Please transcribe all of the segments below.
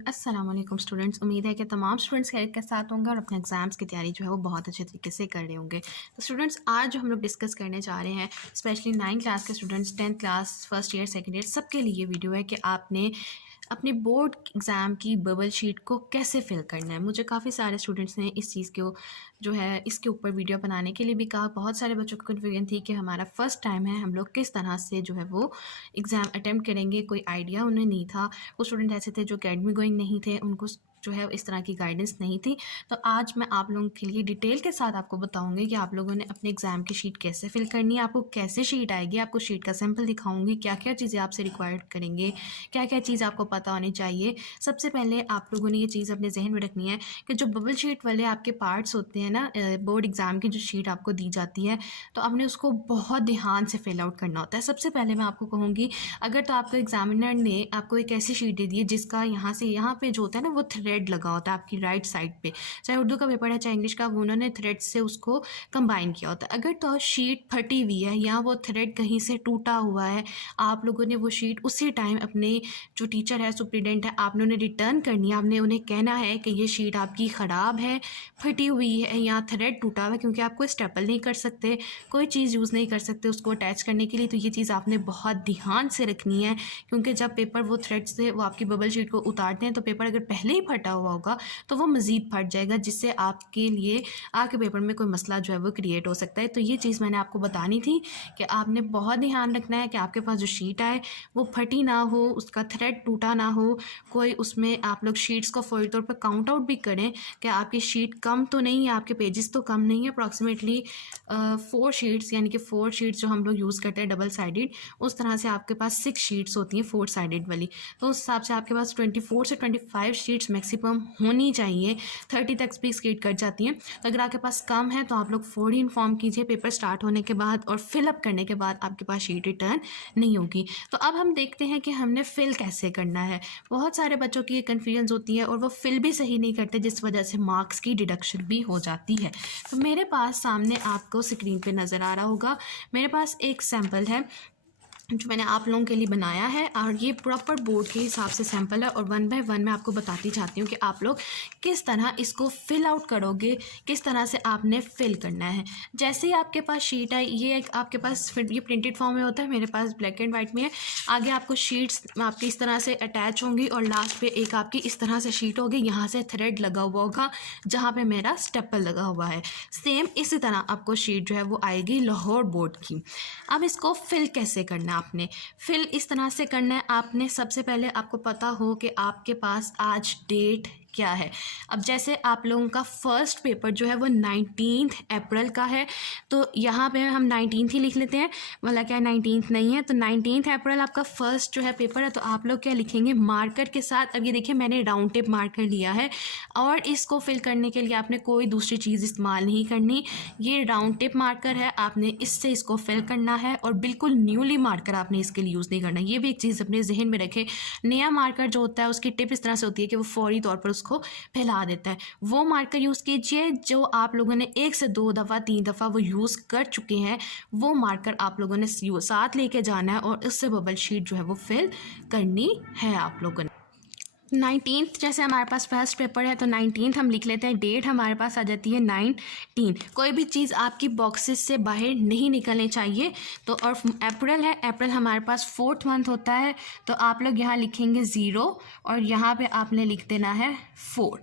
अस्सलाम वालेकुम स्टूडेंट्स। उम्मीद है कि तमाम स्टूडेंट्स खैरियत के साथ होंगे और अपने एग्जाम्स की तैयारी जो है वो बहुत अच्छे तरीके से कर रहे होंगे। तो स्टूडेंट्स, आज जो हम लोग डिस्कस करने जा रहे हैं, स्पेशली 9th क्लास के students, 10th class, first year, second year, सबके लिए ये वीडियो है कि आपने अपने बोर्ड एग्ज़ाम की बबल शीट को कैसे फिल करना है। मुझे काफ़ी सारे स्टूडेंट्स ने इस चीज़ को जो है इसके ऊपर वीडियो बनाने के लिए भी कहा। बहुत सारे बच्चों को कन्फ्यूजन थी कि हमारा फ़र्स्ट टाइम है, हम लोग किस तरह से जो है वो एग्ज़ाम अटैम्प्ट करेंगे, कोई आइडिया उन्हें नहीं था। कुछ स्टूडेंट ऐसे थे जो अकेडमी गोइंग नहीं थे, उनको जो है इस तरह की गाइडेंस नहीं थी। तो आज मैं आप लोगों के लिए डिटेल के साथ आपको बताऊंगी कि आप लोगों ने अपने एग्ज़ाम की शीट कैसे फिल करनी है, आपको कैसे शीट आएगी, आपको शीट का सैम्पल दिखाऊंगी, क्या क्या चीज़ें आपसे रिक्वायर्ड करेंगे, क्या क्या चीज़ आपको पता होनी चाहिए। सबसे पहले आप लोगों ने ये चीज़ अपने जहन में रखनी है कि जो बबल शीट वाले आपके पार्ट्स होते हैं ना, बोर्ड एग्ज़ाम की जो शीट आपको दी जाती है, तो आपने उसको बहुत ध्यान से फिल आउट करना होता है। सबसे पहले मैं आपको कहूँगी, अगर तो आपको एग्जामिनर ने आपको एक ऐसी शीट दे दी है जिसका यहाँ से यहाँ पे जो होता है ना वो थ्रेड लगा होता है आपकी राइट साइड पे, चाहे उर्दू का पेपर है चाहे इंग्लिश का, वो उन्होंने थ्रेड से उसको कंबाइन किया होता है। अगर तो शीट फटी हुई है या वो थ्रेड कहीं से टूटा हुआ है, आप लोगों ने वो शीट उसी टाइम अपने जो टीचर है, सुप्रीडेंट है, आपने उन्हें रिटर्न करनी है। आपने उन्हें कहना है कि ये शीट आपकी ख़राब है, फटी हुई है या थ्रेड टूटा हुआ है, क्योंकि आप कोई स्टेपल नहीं कर सकते, कोई चीज़ यूज़ नहीं कर सकते उसको अटैच करने के लिए। तो ये चीज़ आपने बहुत ध्यान से रखनी है, क्योंकि जब पेपर वो थ्रेड से वो आपकी बबल शीट को उतारते हैं तो पेपर अगर पहले ही फटा हुआ होगा तो वो मज़ीद फट जाएगा, जिससे आपके लिए आपके पेपर में कोई मसला जो है वो क्रिएट हो सकता है। तो ये चीज़ मैंने आपको बतानी थी कि आपने बहुत ध्यान रखना है कि आपके पास जो शीट आए वो फटी ना हो, उसका थ्रेड टूटा ना हो, कोई उसमें आप लोग शीट्स को फौरी तौर पर काउंट आउट भी करें कि आपकी शीट कम तो नहीं है, आपके पेजेस तो कम नहीं है। अप्रॉक्सीमेटली 4 शीट्स, यानी कि 4 शीट्स जो हम लोग यूज़ करते हैं डबल साइडेड, उस तरह से आपके पास 6 शीट्स होती हैं 4 साइडेड वाली। तो उस हिसाब से आपके पास 24 से 25 शीट्स मैक्सिमम होनी चाहिए। 30 तक भी स्किप कट जाती हैं। तो अगर आपके पास कम है तो आप लोग फौरी इन्फॉर्म कीजिए पेपर स्टार्ट होने के बाद, और फिलअप करने के बाद आपके पास शीट रिटर्न नहीं होगी। तो अब हम देखते हैं कि हमने फिल कैसे करना है। बहुत सारे बच्चों की ये कन्फ्यूजन होती है और वो फिल भी सही नहीं करते, जिस वजह से मार्क्स की डिडक्शन भी हो जाती है। तो मेरे पास सामने आपको स्क्रीन पे नज़र आ रहा होगा, मेरे पास एक सैम्पल है जो मैंने आप लोगों के लिए बनाया है, और ये प्रॉपर बोर्ड के हिसाब से सैम्पल है, और 1 बाय 1 मैं आपको बताती चाहती हूँ कि आप लोग किस तरह इसको फिल आउट करोगे, किस तरह से आपने फिल करना है। जैसे ही आपके पास शीट है, ये एक आपके पास फिर ये प्रिंटेड फॉर्म में होता है, मेरे पास ब्लैक एंड वाइट में है। आगे आपको शीट्स आपकी इस तरह से अटैच होंगी और लास्ट पे एक आपकी इस तरह से शीट होगी, यहाँ से थ्रेड लगा हुआ होगा जहाँ पे मेरा स्टेपल लगा हुआ है। सेम इसी तरह आपको शीट जो है वो आएगी लाहौर बोर्ड की। अब इसको फिल कैसे करना है, आपने फिल इस तरह से करना है। आपने सबसे पहले आपको पता हो कि आपके पास आज डेट क्या है। अब जैसे आप लोगों का फर्स्ट पेपर जो है वो 19 अप्रैल का है, तो यहाँ पे हम 19 ही लिख लेते हैं, वाला क्या 19 नहीं है, तो 19 अप्रैल आपका फर्स्ट जो है पेपर है। तो आप लोग क्या लिखेंगे मार्कर के साथ। अब ये देखिए मैंने राउंड टिप मार्कर लिया है, और इसको फिल करने के लिए आपने कोई दूसरी चीज़ इस्तेमाल नहीं करनी, ये राउंड टिप मार्कर है, आपने इससे इसको फिल करना है, और बिल्कुल न्यूली मार्कर आपने इसके लिए यूज़ नहीं करना। ये भी एक चीज़ अपने जहन में रखें, नया मार्कर जो होता है उसकी टिप इस तरह से होती है कि वो फौरी तौर पर उसको फैला देता है। वो मार्कर यूज़ कीजिए जो आप लोगों ने 1 से 2 दफ़ा 3 दफ़ा वो यूज़ कर चुके हैं, वो मार्कर आप लोगों ने साथ लेके जाना है, और उससे बबल शीट जो है वो फिल करनी है आप लोगों ने। 19 जैसे हमारे पास फर्स्ट पेपर है तो 19 हम लिख लेते हैं, डेट हमारे पास आ जाती है 19। कोई भी चीज़ आपकी बॉक्सेस से बाहर नहीं निकलनी चाहिए। तो और अप्रैल है, अप्रैल हमारे पास 4th मंथ होता है, तो आप लोग यहाँ लिखेंगे 0 और यहाँ पे आपने लिख देना है 4।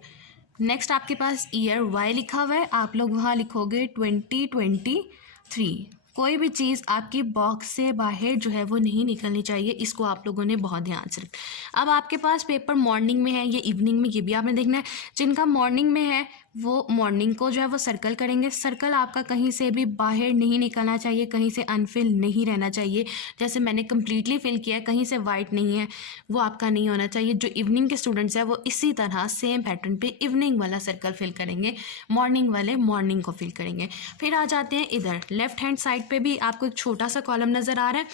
नेक्स्ट आपके पास ईयर वाई लिखा हुआ है, आप लोग वहाँ लिखोगे 2023। कोई भी चीज़ आपकी बॉक्स से बाहर जो है वो नहीं निकलनी चाहिए, इसको आप लोगों ने बहुत ध्यान से रखना। अब आपके पास पेपर मॉर्निंग में है या इवनिंग में, ये भी आपने देखना है। जिनका मॉर्निंग में है वो मॉर्निंग को जो है वो सर्कल करेंगे। सर्कल आपका कहीं से भी बाहर नहीं निकलना चाहिए, कहीं से अनफिल नहीं रहना चाहिए। जैसे मैंने कम्प्लीटली फिल किया है, कहीं से वाइट नहीं है, वो आपका नहीं होना चाहिए। जो इवनिंग के स्टूडेंट्स हैं वो इसी तरह सेम पैटर्न पे इवनिंग वाला सर्कल फिल करेंगे, मॉर्निंग वाले मॉर्निंग को फिल करेंगे। फिर आ जाते हैं इधर लेफ्ट हैंड साइड पे भी आपको एक छोटा सा कॉलम नज़र आ रहा है।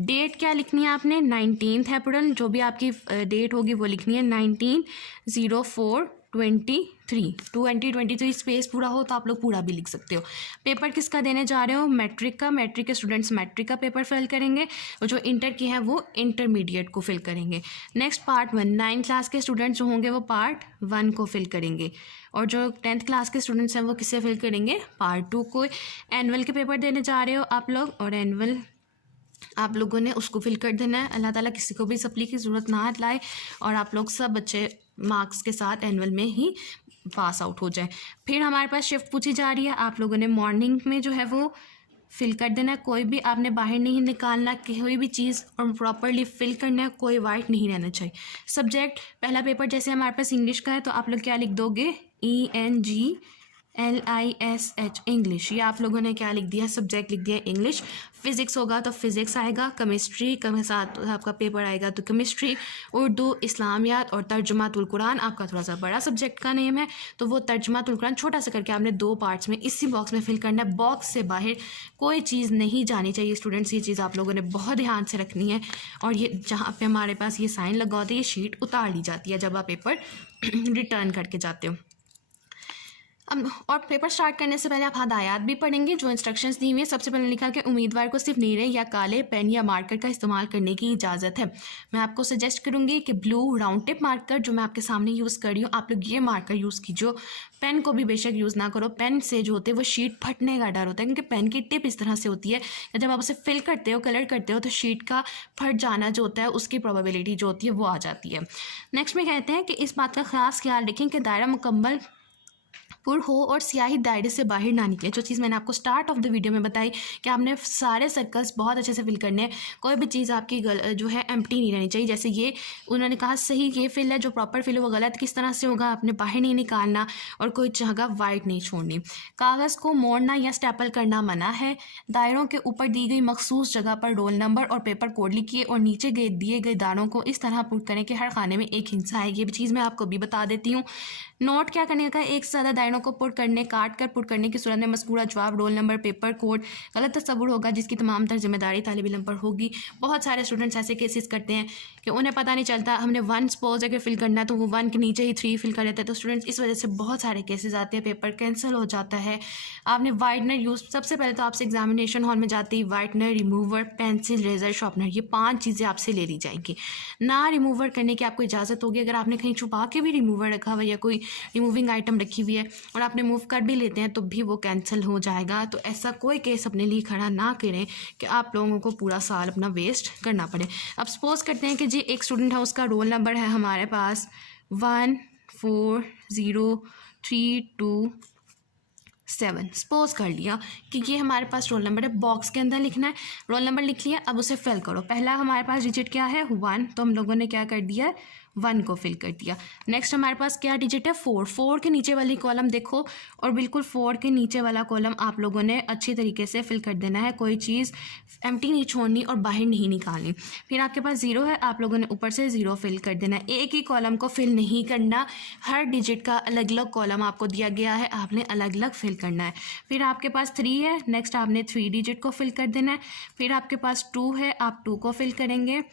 डेट क्या लिखनी है आपने 19 अप्रैल, जो भी आपकी डेट होगी वो लिखनी है 19/04 2023 स्पेस पूरा हो तो आप लोग पूरा भी लिख सकते हो। पेपर किसका देने जा रहे हो? मैट्रिक का। मैट्रिक के स्टूडेंट्स मैट्रिक का पेपर फिल करेंगे और जो इंटर के हैं वो इंटरमीडिएट को फिल करेंगे। नेक्स्ट पार्ट 1, 9 क्लास के स्टूडेंट्स जो होंगे वो पार्ट 1 को फिल करेंगे और जो 10th क्लास के स्टूडेंट्स हैं वो किससे फिल करेंगे? पार्ट 2 को। एनुअल के पेपर देने जा रहे हो आप लोग और एनुअल आप लोगों ने उसको फिल कर देना है। अल्लाह ताला किसी को भी सप्ली की ज़रूरत ना लाए और आप लोग सब बच्चे मार्क्स के साथ एनुअल में ही पास आउट हो जाए। फिर हमारे पास शिफ्ट पूछी जा रही है, आप लोगों ने मॉर्निंग में जो है वो फिल कर देना है। कोई भी आपने बाहर नहीं निकालना, कोई भी चीज़ और प्रॉपरली फिल करना है, कोई वाइट नहीं रहना चाहिए। सब्जेक्ट पहला पेपर जैसे हमारे पास इंग्लिश का है तो आप लोग क्या लिख दोगे? ENGLISH English. ये आप लोगों ने क्या लिख दिया? सब्जेक्ट लिख दिया इंग्लिश। फिज़िक्स होगा तो फिज़िक्स आएगा। केमिस्ट्री के साथ आपका पेपर आएगा तो केमिस्ट्री। उर्दू, इस्लामियात और तर्जुमातुल कुरान आपका थोड़ा सा बड़ा सब्जेक्ट का नेम है तो वो तर्जुमातुल कुरान छोटा सा करके आपने 2 पार्ट्स में इसी बॉक्स में फिल करना है। बॉक्स से बाहर कोई चीज़ नहीं जानी चाहिए स्टूडेंट्स, ये चीज़ आप लोगों ने बहुत ध्यान से रखनी है। और ये जहाँ पे हमारे पास ये साइन लगा होता है ये शीट उतार ली जाती है जब आप पेपर रिटर्न करके जाते हो। अब और पेपर स्टार्ट करने से पहले आप हदायत भी पढ़ेंगे जो इंस्ट्रक्शंस दी हुई है। सबसे पहले लिखा कि उम्मीदवार को सिर्फ नीले या काले पेन या मार्कर का इस्तेमाल करने की इजाज़त है। मैं आपको सजेस्ट करूंगी कि ब्लू राउंड टिप मार्कर जो मैं आपके सामने यूज़ कर रही हूँ आप लोग ये मार्कर यूज़ कीजिए। पेन को भी बेशक यूज़ ना करो, पेन से जो होते हैं वो शीट फटने का डर होता है क्योंकि पेन की टिप इस तरह से होती है कि जब आप उसे फिल करते हो, कलर करते हो तो शीट का फट जाना जो होता है उसकी प्रोबेबिलिटी जो होती है वो आ जाती है। नेक्स्ट में कहते हैं कि इस बात का खास ख्याल रखें कि दायरा मुकम्मल पुर हो और स्याही दायरे से बाहर ना निकले। जो चीज़ मैंने आपको स्टार्ट ऑफ द वीडियो में बताई कि आपने सारे सर्कल्स बहुत अच्छे से फिल करने हैं, कोई भी चीज़ आपकी जो है एम्प्टी नहीं रहनी चाहिए। जैसे ये उन्होंने कहा सही ये फिल है, जो प्रॉपर फिल है वो गलत किस तरह से होगा, आपने बाहर नहीं निकालना और कोई जगह वाइट नहीं छोड़नी। कागज़ को मोड़ना या स्टेपल करना मना है। दायरों के ऊपर दी गई मखसूस जगह पर रोल नंबर और पेपर कोड लिखिए और नीचे दिए गए दानों को इस तरह पुट करें कि हर खाने में एक हिस्सा है। ये भी चीज़ मैं आपको भी बता देती हूँ। नोट क्या करने का, एक से ज़्यादा दायरों को पुट करने काट कर पुट करने की सूरत में मज़कूरा जवाब, रोल नंबर, पेपर कोड गलत तस्वुर होगा जिसकी तमाम तर जिम्मेदारी तालिब इल्म पर होगी। बहुत सारे स्टूडेंट्स ऐसे केसेस करते हैं कि उन्हें पता नहीं चलता, हमने 1 सपोज अगर फिल करना है तो वो 1 के नीचे ही 3 फिल कर लेते हैं, तो स्टूडेंट्स इस वजह से बहुत सारे केसेस आते हैं, पेपर कैंसिल हो जाता है। आपने वाइटनर यूज़, सबसे पहले तो आपसे एग्जामिनेशन हॉल में जाते ही whitener, remover, pencil, razor, sharpener, ये 5 चीज़ें आपसे ले ली जाएंगी। ना रिमूवर करने की आपको इजाज़त होगी। अगर आपने कहीं छुपा के भी रिमूवर रखा हुआ या कोई रिमूविंग आइटम रखी हुई है और आपने मूव कर भी लेते हैं तो भी वो कैंसिल हो जाएगा। तो ऐसा कोई केस अपने लिए खड़ा ना करें कि आप लोगों को पूरा साल अपना वेस्ट करना पड़े। अब सपोज़ करते हैं कि जी एक स्टूडेंट है, उसका रोल नंबर है हमारे पास 14032 सपोज कर लिया कि ये हमारे पास रोल नंबर है। बॉक्स के अंदर लिखना है, रोल नंबर लिख लिया, अब उसे फिल करो। पहला हमारे पास डिजिट क्या है? 1, तो हम लोगों ने क्या कर दिया? 1 को फिल कर दिया। नेक्स्ट हमारे पास क्या डिजिट है? 4 के नीचे वाली कॉलम देखो और बिल्कुल 4 के नीचे वाला कॉलम आप लोगों ने अच्छी तरीके से फिल कर देना है, कोई चीज़ एम्प्टी नहीं छोड़नी और बाहर नहीं निकालनी। फिर आपके पास 0 है, आप लोगों ने ऊपर से 0 फिल कर देना है। एक ही कॉलम को फिल नहीं करना, हर डिजिट का अलग अलग कॉलम आपको दिया गया है, आपने अलग अलग फिल करना है। फिर आपके पास 3 है, नेक्स्ट आपने 3 डिजिट को फिल कर देना है। फिर आपके पास 2 है, आप 2 को फिल करेंगे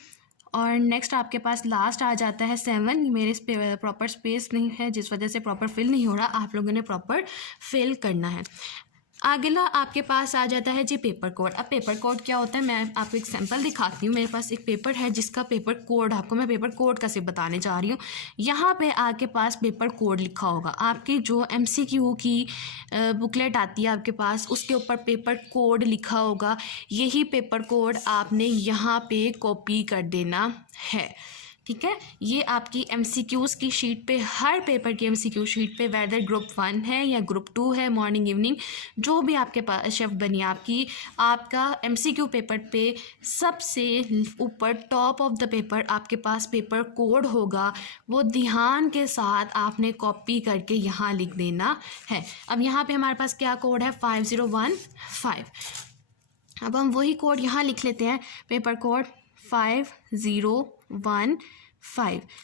और नेक्स्ट आपके पास लास्ट आ जाता है 7। मेरे प्रॉपर स्पेस नहीं है जिस वजह से प्रॉपर फिल नहीं हो रहा, आप लोगों ने प्रॉपर फिल करना है। अगला आपके पास आ जाता है जी पेपर कोड। अब पेपर कोड क्या होता है मैं आपको एक सैंपल दिखाती हूँ। मेरे पास एक पेपर है जिसका पेपर कोड आपको मैं पेपर कोड का सिर्फ बताने जा रही हूँ। यहाँ पे आपके पास पेपर कोड लिखा होगा, आपकी जो MCQ की बुकलेट आती है आपके पास उसके ऊपर पेपर कोड लिखा होगा। यही पेपर कोड आपने यहाँ पे कॉपी कर देना है, ठीक है। ये आपकी MCQs की शीट पे, हर पेपर की MCQ शीट पे, वेदर ग्रुप 1 है या ग्रुप 2 है, मॉर्निंग इवनिंग जो भी आपके पास शिफ्ट बनी आपका MCQ पेपर पे सबसे ऊपर टॉप ऑफ द पेपर आपके पास पेपर कोड होगा। वो ध्यान के साथ आपने कॉपी करके यहाँ लिख देना है। अब यहाँ पे हमारे पास क्या कोड है? 5015। अब हम वही कोड यहाँ लिख लेते हैं, पेपर कोड 5015।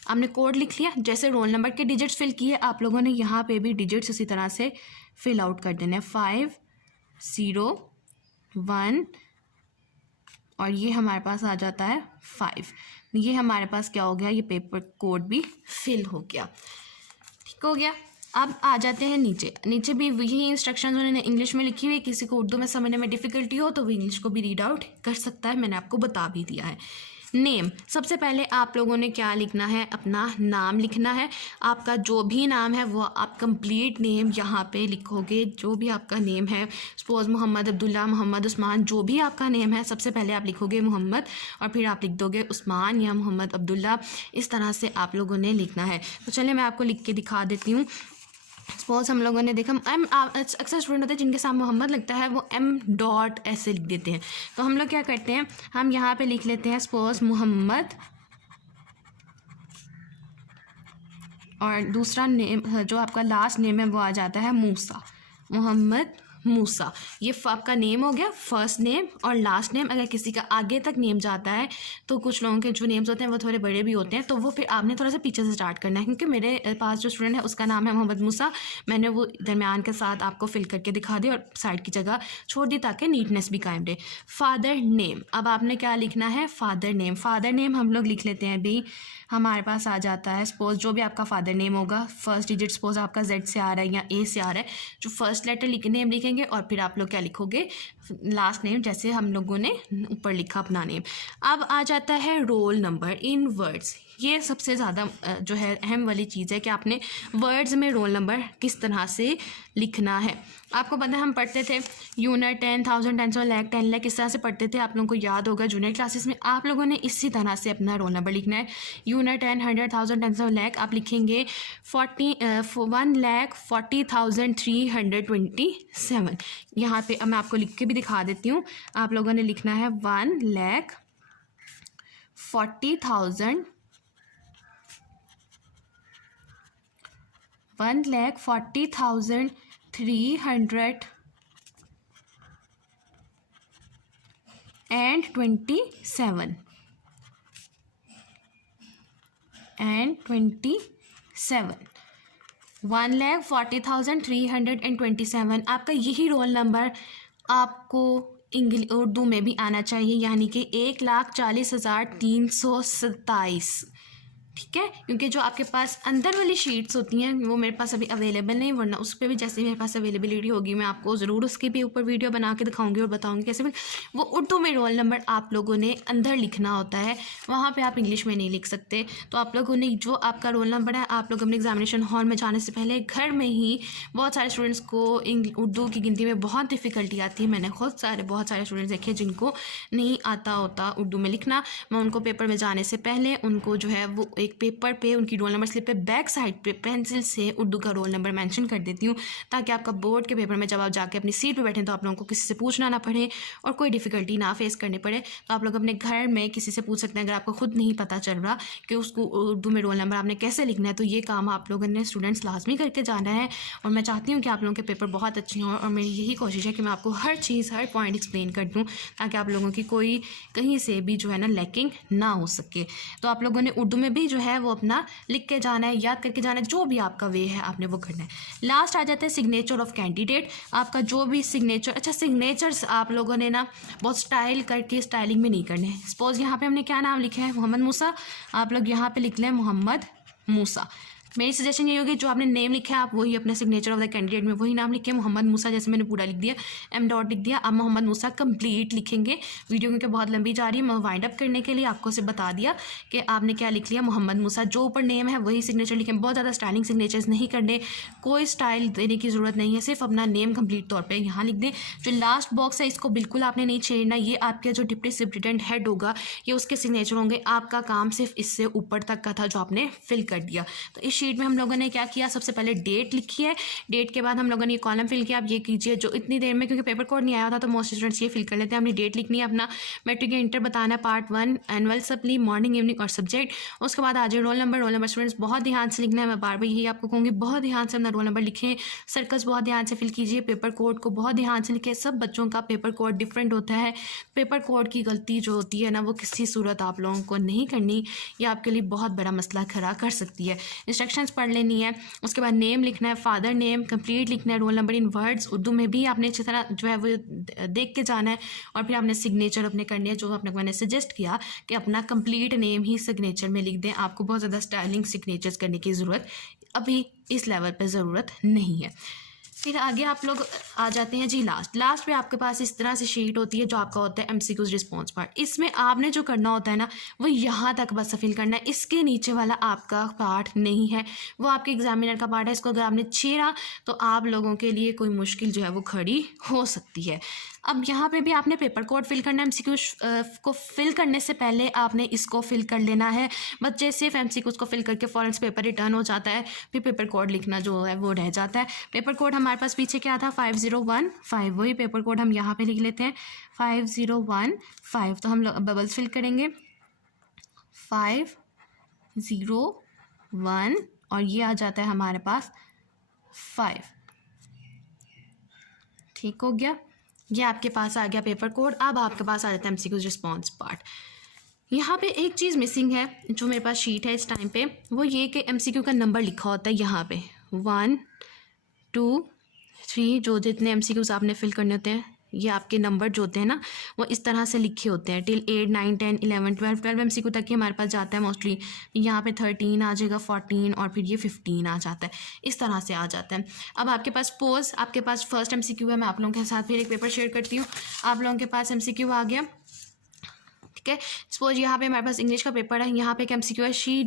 आपने कोड लिख लिया, जैसे रोल नंबर के डिजिट्स फिल किए आप लोगों ने यहाँ पे भी डिजिट्स उसी तरह से फिल आउट कर देना है। 501 और ये हमारे पास आ जाता है 5। ये हमारे पास क्या हो गया? ये पेपर कोड भी फिल हो गया। ठीक हो गया। अब आ जाते हैं नीचे। नीचे भी वही इंस्ट्रक्शंस उन्होंने इंग्लिश में लिखी हुई, किसी को उर्दू में समझने में डिफ़िकल्टी हो तो वो इंग्लिश को भी रीड आउट कर सकता है, मैंने आपको बता भी दिया है। नेम, सबसे पहले आप लोगों ने क्या लिखना है, अपना नाम लिखना है। आपका जो भी नाम है वो आप कंप्लीट नेम यहाँ पे लिखोगे, जो भी आपका नेम है, सपोज मोहम्मद अब्दुल्ला, मोहम्मद उस्मान, जो भी आपका नेम है सबसे पहले आप लिखोगे मोहम्मद और फिर आप लिख दोगे उस्मान या मोहम्मद अब्दुल्ला। इस तरह से आप लोगों ने लिखना है। तो चलिए मैं आपको लिख के दिखा देती हूँ। सपोज हम लोगों ने देखा अक्सर स्टूडेंट होते हैं जिनके साथ मोहम्मद लगता है वो एम डॉट ऐसे लिख देते हैं। तो हम लोग क्या करते हैं, हम यहाँ पे लिख लेते हैं सपोज मोहम्मद, और दूसरा नेम जो आपका लास्ट नेम है वो आ जाता है मूसा, मोहम्मद मूसा। ये आपका नेम हो गया, फर्स्ट नेम और लास्ट नेम। अगर किसी का आगे तक नेम जाता है तो कुछ लोगों के जो नेम्स होते हैं वो थोड़े बड़े भी होते हैं, तो वो फिर आपने थोड़ा सा पीछे से स्टार्ट करना है। क्योंकि मेरे पास जो स्टूडेंट है उसका नाम है मोहम्मद मूसा, मैंने वो दरमियान के साथ आपको फिल करके दिखा दी और साइड की जगह छोड़ दी ताकि नीटनेस भी कायम रहे। फादर नेम, अब आपने क्या लिखना है, फादर नेम। फादर नेम हम लोग लिख लेते हैं, अभी हमारे पास आ जाता है सपोज जो भी आपका फादर नेम होगा, फर्स्ट डिजिट सपोज आपका जेड से आ रहा है या ए से आ रहा है, जो फर्स्ट लेटर नेम लिखेंगे और फिर आप लोग क्या लिखोगे, लास्ट नेम, जैसे हम लोगों ने ऊपर लिखा अपना नेम। अब आ जाता है रोल नंबर इन वर्ड्स। ये सबसे ज़्यादा जो है अहम वाली चीज़ है कि आपने वर्ड्स में रोल नंबर किस तरह से लिखना है। आपको पता है हम पढ़ते थे यूनिट 10,000 10 लाख 10 लाख इस तरह से पढ़ते थे, आप लोगों को याद होगा जूनियर क्लासेस में। आप लोगों ने इसी तरह से अपना रोल नंबर लिखना है। यूनिट 10 100,000 10 लाख आप लिखेंगे 1,40,327। यहाँ पे मैं आपको लिख के भी दिखा देती हूँ। आप लोगों ने लिखना है 1,40,327 1,40,327। आपका यही रोल नंबर आपको उर्दू में भी आना चाहिए, यानी कि 1,40,327। ठीक है, क्योंकि जो आपके पास अंदर वाली शीट्स होती हैं वो मेरे पास अभी अवेलेबल नहीं, वरना उस पर भी जैसे मेरे पास अवेलेबिलिटी होगी मैं आपको ज़रूर उसके भी ऊपर वीडियो बना के दिखाऊंगी और बताऊंगी कैसे भी। वो उर्दू में रोल नंबर आप लोगों ने अंदर लिखना होता है, वहाँ पे आप इंग्लिश में नहीं लिख सकते। तो आप लोगों ने जो आपका रोल नंबर है, आप लोग अपने एग्जामिनेशन हॉल में जाने से पहले घर में ही, बहुत सारे स्टूडेंट्स को उर्दू की गिनती में बहुत डिफ़िकल्टी आती है, मैंने खुद बहुत सारे स्टूडेंट्स देखे जिनको नहीं आता होता उर्दू में लिखना। मैं उनको पेपर में जाने से पहले उनको जो है वो एक पेपर पे उनकी रोल नंबर स्लिप पे बैक साइड पे पेंसिल से उर्दू का रोल नंबर मेंशन कर देती हूँ, ताकि आपका बोर्ड के पेपर में जब आप जाके अपनी सीट पे बैठें तो आप लोगों को किसी से पूछना ना पड़े और कोई डिफ़िकल्टी ना फेस करनी पड़े। तो आप लोग अपने घर में किसी से पूछ सकते हैं अगर आपको खुद नहीं पता चल रहा कि उसको उर्दू में रोल नंबर आपने कैसे लिखना है। तो ये काम आप लोगों ने स्टूडेंट्स लाजमी करके जाना है और मैं चाहती हूँ कि आप लोगों के पेपर बहुत अच्छे हों और मेरी यही कोशिश है कि मैं आपको हर चीज़, हर पॉइंट एक्सप्लेन कर दूँ ताकि आप लोगों की कोई कहीं से भी जो है ना लैकिंग ना हो सके। तो आप लोगों ने उर्दू में भी जो है वो अपना लिख के जाना है, याद करके जाना है, जो भी आपका वे है आपने वो करना है। लास्ट आ जाता है सिग्नेचर ऑफ कैंडिडेट। आपका जो भी सिग्नेचर, अच्छा सिग्नेचर्स आप लोगों ने ना बहुत स्टाइल करके स्टाइलिंग में नहीं करने हैं। सपोज यहाँ पे हमने क्या नाम लिखा है, मोहम्मद मूसा, आप लोग यहाँ पे लिख लें मोहम्मद मूसा। मेरी सजेशन ये होगी जो आपने नेम लिखा है आप वही अपने सिग्नेचर ऑफ द कैंडिडेट में वही नाम लिखें, मोहम्मद मूसा, जैसे मैंने पूरा लिख दिया, एम डॉट लिख दिया। अब मोहम्मद मूसा कंप्लीट लिखेंगे। वीडियो क्योंकि बहुत लंबी जा रही है, मैं वाइंड अप करने के लिए आपको सिर्फ बता दिया कि आपने क्या लिख लिया, मोहम्मद मूसा, जो ऊपर नेम है वही सिग्नेचर लिखें। बहुत ज़्यादा स्टाइलिंग सिग्नेचर्स नहीं करने, कोई स्टाइल देने की ज़रूरत नहीं है, सिर्फ अपना नेम कंप्लीट तौर पर यहाँ लिख दें। जो लास्ट बॉक्स है इसको बिल्कुल आपने नहीं छेड़ना, ये आपके जो डिप्टी सुपरिटेंडेंट हेड होगा ये उसके सिग्नेचर होंगे। आपका काम सिर्फ इससे ऊपर तक का था जो आपने फिल कर दिया। तो इस शीट में हम लोगों ने क्या किया, सबसे पहले डेट लिखी है, डेट के बाद हम लोगों ने ये कॉलम फिल किया। आप ये कीजिए जो इतनी देर में, क्योंकि पेपर कोड नहीं आया होता तो मोस्ट स्टूडेंट्स ये फिल कर लेते हैं। हमने डेट लिखनी है, अपना मैट्रिक या इंटर बताना है, part 1 annual supply, morning evening और सब्जेक्ट। उसके बाद आ जाए roll number. Roll number students बहुत ध्यान से लिखना है, मैं बार बार यही आपको कहूँगी, बहुत ध्यान से अपना रोल नंबर लिखें। सर्कल्स बहुत ध्यान से फिल कीजिए, पेपर कोड को बहुत ध्यान से लिखें। सब बच्चों का पेपर कोड डिफरेंट होता है, पेपर कोड की गलती जो होती है ना वो किसी सूरत आप लोगों को नहीं करनी, ये आपके लिए बहुत बड़ा मसला खड़ा कर सकती है। इंस्ट्रक्शंस पढ़ लेनी है, उसके बाद नेम लिखना है, फादर नेम कंप्लीट लिखना है, roll number in words Urdu में भी आपने अच्छी तरह जो है वो देख के जाना है और फिर आपने सिग्नेचर अपने करने हैं, जो आपने मैंने सजेस्ट किया कि अपना कंप्लीट नेम ही सिग्नेचर में लिख दें। आपको बहुत ज़्यादा स्टाइलिंग सिग्नेचर्स करने की ज़रूरत अभी इस लेवल पे ज़रूरत नहीं है। फिर आगे आप लोग आ जाते हैं जी लास्ट पे आपके पास इस तरह से शीट होती है जो आपका होता है एमसीक्यूज रिस्पॉन्स पार्ट। इसमें आपने जो करना होता है ना वो यहाँ तक बस फिल करना है, इसके नीचे वाला आपका पार्ट नहीं है, वो आपके एग्जामिनर का पार्ट है। इसको अगर आपने छेड़ा तो आप लोगों के लिए कोई मुश्किल जो है वो खड़ी हो सकती है। अब यहाँ पे भी आपने पेपर कोड फिल करना है। एमसीक्यूज को फिल करने से पहले आपने इसको फिल कर लेना है। बच्चे सिर्फ एमसीक्यूज को फिल करके फ़ौरन से पेपर रिटर्न हो जाता है, फिर पेपर कोड लिखना जो है वो रह जाता है। पेपर कोड हमारे पास पीछे क्या था 5015, वही पेपर कोड हम यहाँ पे लिख लेते हैं 5015। तो हम लोग बबल्स फिल करेंगे 501 और ये आ जाता है हमारे पास 5। ठीक हो गया, ये आपके पास आ गया पेपर कोड। अब आपके पास आ जाता है एमसीक्यूज रिस्पॉन्स पार्ट। यहाँ पे एक चीज़ मिसिंग है जो मेरे पास शीट है इस टाइम पे, वो ये कि एमसीक्यू का नंबर लिखा होता है यहाँ पे 1 2 3, जो जितने एमसीक्यूज आपने फिल करने होते हैं ये आपके नंबर जो होते हैं ना वो इस तरह से लिखे होते हैं टिल 8 9 10 11 12 एमसीक्यू तक ही हमारे पास जाता है मोस्टली। यहाँ पे 13 आ जाएगा, 14 और फिर ये 15 आ जाता है, इस तरह से आ जाता है। अब आपके पास सपोज आपके पास फर्स्ट एमसीक्यू है, मैं आप लोगों के साथ फिर एक पेपर शेयर करती हूँ। आप लोगों के पास एमसीक्यू आ गया, ठीक है। सपोज यहाँ पे हमारे पास इंग्लिश का पेपर है, यहाँ पे एक एमसीक्यू है she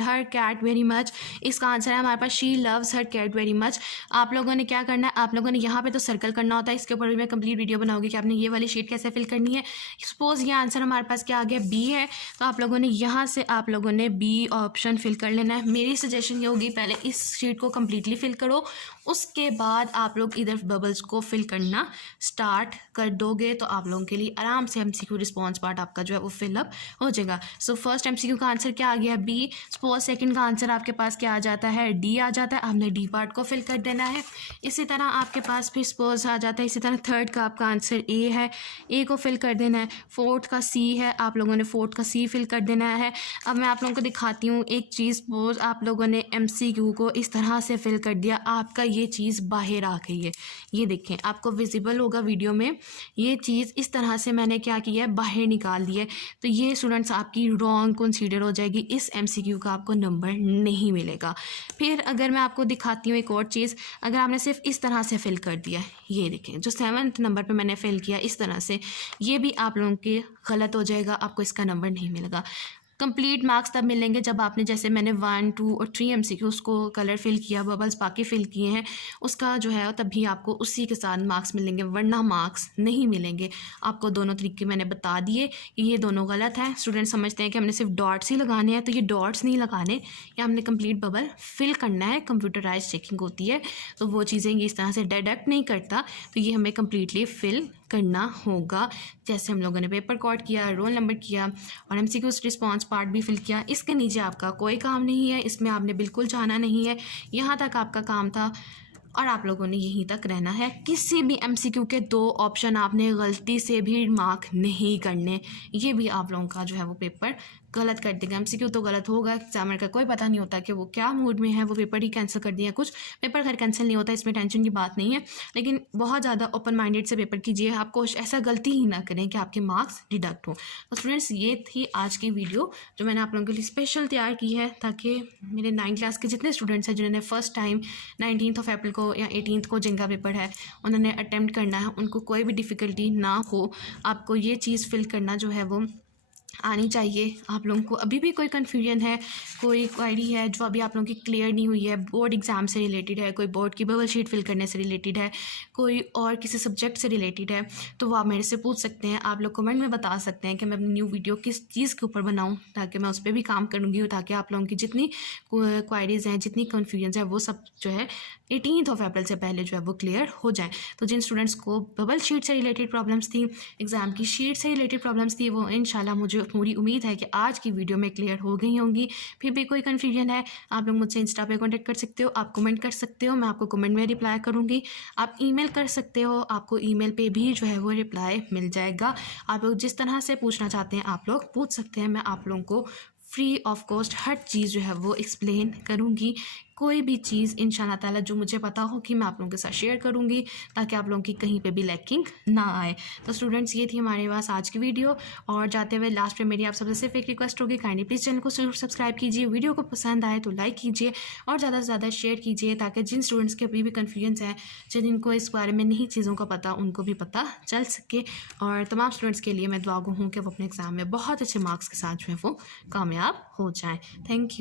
her cat very much. इसका आंसर है हमारे पास she loves her cat very much. आप लोगों ने क्या करना है, आप लोगों ने यहाँ पे तो सर्कल करना होता है, इसके ऊपर भी मैं कंप्लीट वीडियो बनाऊंगी कि आपने ये वाली शीट कैसे फिल करनी है। सपोज ये आंसर हमारे पास क्या आ गया बी है, तो आप लोगों ने यहाँ से आप लोगों ने बी ऑप्शन फिल कर लेना है। मेरी सजेशन ये होगी पहले इस शीट को कम्प्लीटली फिल करो, उसके बाद आप लोग इधर बबल्स को फिल करना स्टार्ट कर दोगे तो आप लोगों के लिए आराम से एमसीक्यू रिस्पॉन्स पार्ट आपका जो है वो फिलअप हो जाएगा। सो फर्स्ट एमसीक्यू का आंसर क्या आ गया बी। सपोज सेकंड का आंसर आपके पास क्या आ जाता है डी आ जाता है, आपने डी पार्ट को फिल कर देना है। इसी तरह आपके पास फिर सपोज आ जाता है, इसी तरह थर्ड का आपका आंसर ए है, ए को फिल कर देना है। फोर्थ का सी है, आप लोगों ने फोर्थ का सी फिल कर देना है। अब मैं आप लोगों को दिखाती हूँ एक चीज़। सपोज आप लोगों ने एमसीक्यू को इस तरह से फिल कर दिया, आपका ये चीज़ बाहर आ गई है, ये देखें आपको विजिबल होगा वीडियो में। ये चीज़ इस तरह से मैंने क्या किया है बाहर निकाल दी है, तो ये स्टूडेंट्स आपकी रॉन्ग कंसीडर हो जाएगी, इस एमसीक्यू का आपको नंबर नहीं मिलेगा। फिर अगर मैं आपको दिखाती हूँ एक और चीज़, अगर आपने सिर्फ इस तरह से फिल कर दिया, ये देखें जो 7th नंबर पे मैंने फिल किया इस तरह से, ये भी आप लोगों के गलत हो जाएगा, आपको इसका नंबर नहीं मिलेगा। कंप्लीट मार्क्स तब मिलेंगे जब आपने जैसे मैंने 1 2 और 3 एमसीक्यू उसको कलर फिल किया, बबल्स बाकी फिल किए हैं, उसका जो है तभी आपको उसी के साथ मार्क्स मिलेंगे, वरना मार्क्स नहीं मिलेंगे। आपको दोनों तरीके मैंने बता दिए कि ये दोनों गलत हैं। स्टूडेंट समझते हैं कि हमने सिर्फ डॉट्स ही लगाने हैं, तो ये डॉट्स नहीं लगाने, या हमने कंप्लीट बबल फिल करना है। कंप्यूटराइज चेकिंग होती है तो वो चीज़ें ये इस तरह से डिडक्ट नहीं करता, तो ये हमें कम्प्लीटली फिल करना होगा। जैसे हम लोगों ने पेपर कोड किया, रोल नंबर किया और एमसीक्यू रिस्पॉन्स पार्ट भी फिल किया, इसके नीचे आपका कोई काम नहीं है, इसमें आपने बिल्कुल जाना नहीं है, यहाँ तक आपका काम था और आप लोगों ने यहीं तक रहना है। किसी भी एमसीक्यू के 2 ऑप्शन आपने गलती से भी मार्क नहीं करने, ये भी आप लोगों का जो है वो पेपर गलत कर देगा। एमसीक्यू तो गलत होगा, एग्जामिनर का कोई पता नहीं होता कि वो क्या मूड में है, वो पेपर ही कैंसिल कर दिया। कुछ पेपर खैर कैंसिल नहीं होता, इसमें टेंशन की बात नहीं है, लेकिन बहुत ज़्यादा ओपन माइंडेड से पेपर कीजिए, आपको ऐसा गलती ही ना करें कि आपके मार्क्स डिडक्ट हो। तो स्टूडेंट्स ये थी आज की वीडियो जो मैंने आप लोगों के लिए स्पेशल तैयार की है, ताकि मेरे 9th क्लास के जितने स्टूडेंट्स हैं जिन्होंने फर्स्ट टाइम 19 अप्रैल को या 18 को जिनका पेपर है उन्होंने अटैम्प्ट करना है, उनको कोई भी डिफ़िकल्टी ना हो। आपको ये चीज़ फिल करना जो है वो आनी चाहिए। आप लोगों को अभी भी कोई कन्फ्यूजन है, कोई क्वेरी है जो अभी आप लोगों की क्लियर नहीं हुई है, बोर्ड एग्ज़ाम से रिलेटेड है, कोई बोर्ड की बबल शीट फिल करने से रिलेटेड है, कोई और किसी सब्जेक्ट से रिलेटेड है, तो वो आप मेरे से पूछ सकते हैं। आप लोग कमेंट में बता सकते हैं कि मैं अपनी न्यू वीडियो किस चीज़ के ऊपर बनाऊँ, ताकि मैं उस पर भी काम करूँगी, ताकि आप लोगों की जितनी क्वेरीज़ हैं, जितनी कन्फ्यूजन है, वो सब जो है 18 अप्रैल से पहले जो है वो क्लियर हो जाए। तो जिन स्टूडेंट्स को बबल शीट से रिलेटेड प्रॉब्लम्स थी, एग्ज़ाम की शीट से रिलेटेड प्रॉब्लम्स थी, वो इंशाल्लाह मुझे पूरी उम्मीद है कि आज की वीडियो में क्लियर हो गई होंगी। फिर भी कोई कन्फ्यूजन है, आप लोग मुझसे इंस्टा पे कांटेक्ट कर सकते हो, आप कमेंट कर सकते हो, मैं आपको कमेंट में रिप्लाई करूँगी। आप ईमेल कर सकते हो, आपको ईमेल पे भी जो है वो रिप्लाई मिल जाएगा। आप लोग जिस तरह से पूछना चाहते हैं आप लोग पूछ सकते हैं, मैं आप लोगों को फ्री ऑफ कॉस्ट हर चीज़ जो है वो एक्सप्लेन करूँगी। कोई भी चीज़ इंशाअल्लाह ताला जो मुझे पता हो कि मैं आप लोगों के साथ शेयर करूँगी, ताकि आप लोगों की कहीं पे भी लैकिंग ना आए। तो स्टूडेंट्स ये थी हमारे पास आज की वीडियो, और जाते हुए लास्ट में मेरी आप सबसे सिर्फ एक रिक्वेस्ट होगी, काइंडली प्लीज़ चैनल को ज़रूर सब्सक्राइब कीजिए, वीडियो को पसंद आए तो लाइक कीजिए और ज़्यादा से ज़्यादा शेयर कीजिए, ताकि जिन स्टूडेंट्स के अभी भी कन्फ्यूजन्स है, जिनको इस बारे में नहीं चीज़ों का पता, उनको भी पता चल सके। और तमाम स्टूडेंट्स के लिए मैं दुआ गो हूँ कि वो अपने एग्ज़ाम में बहुत अच्छे मार्क्स के साथ जो है वो कामयाब हो जाएँ। Thank you.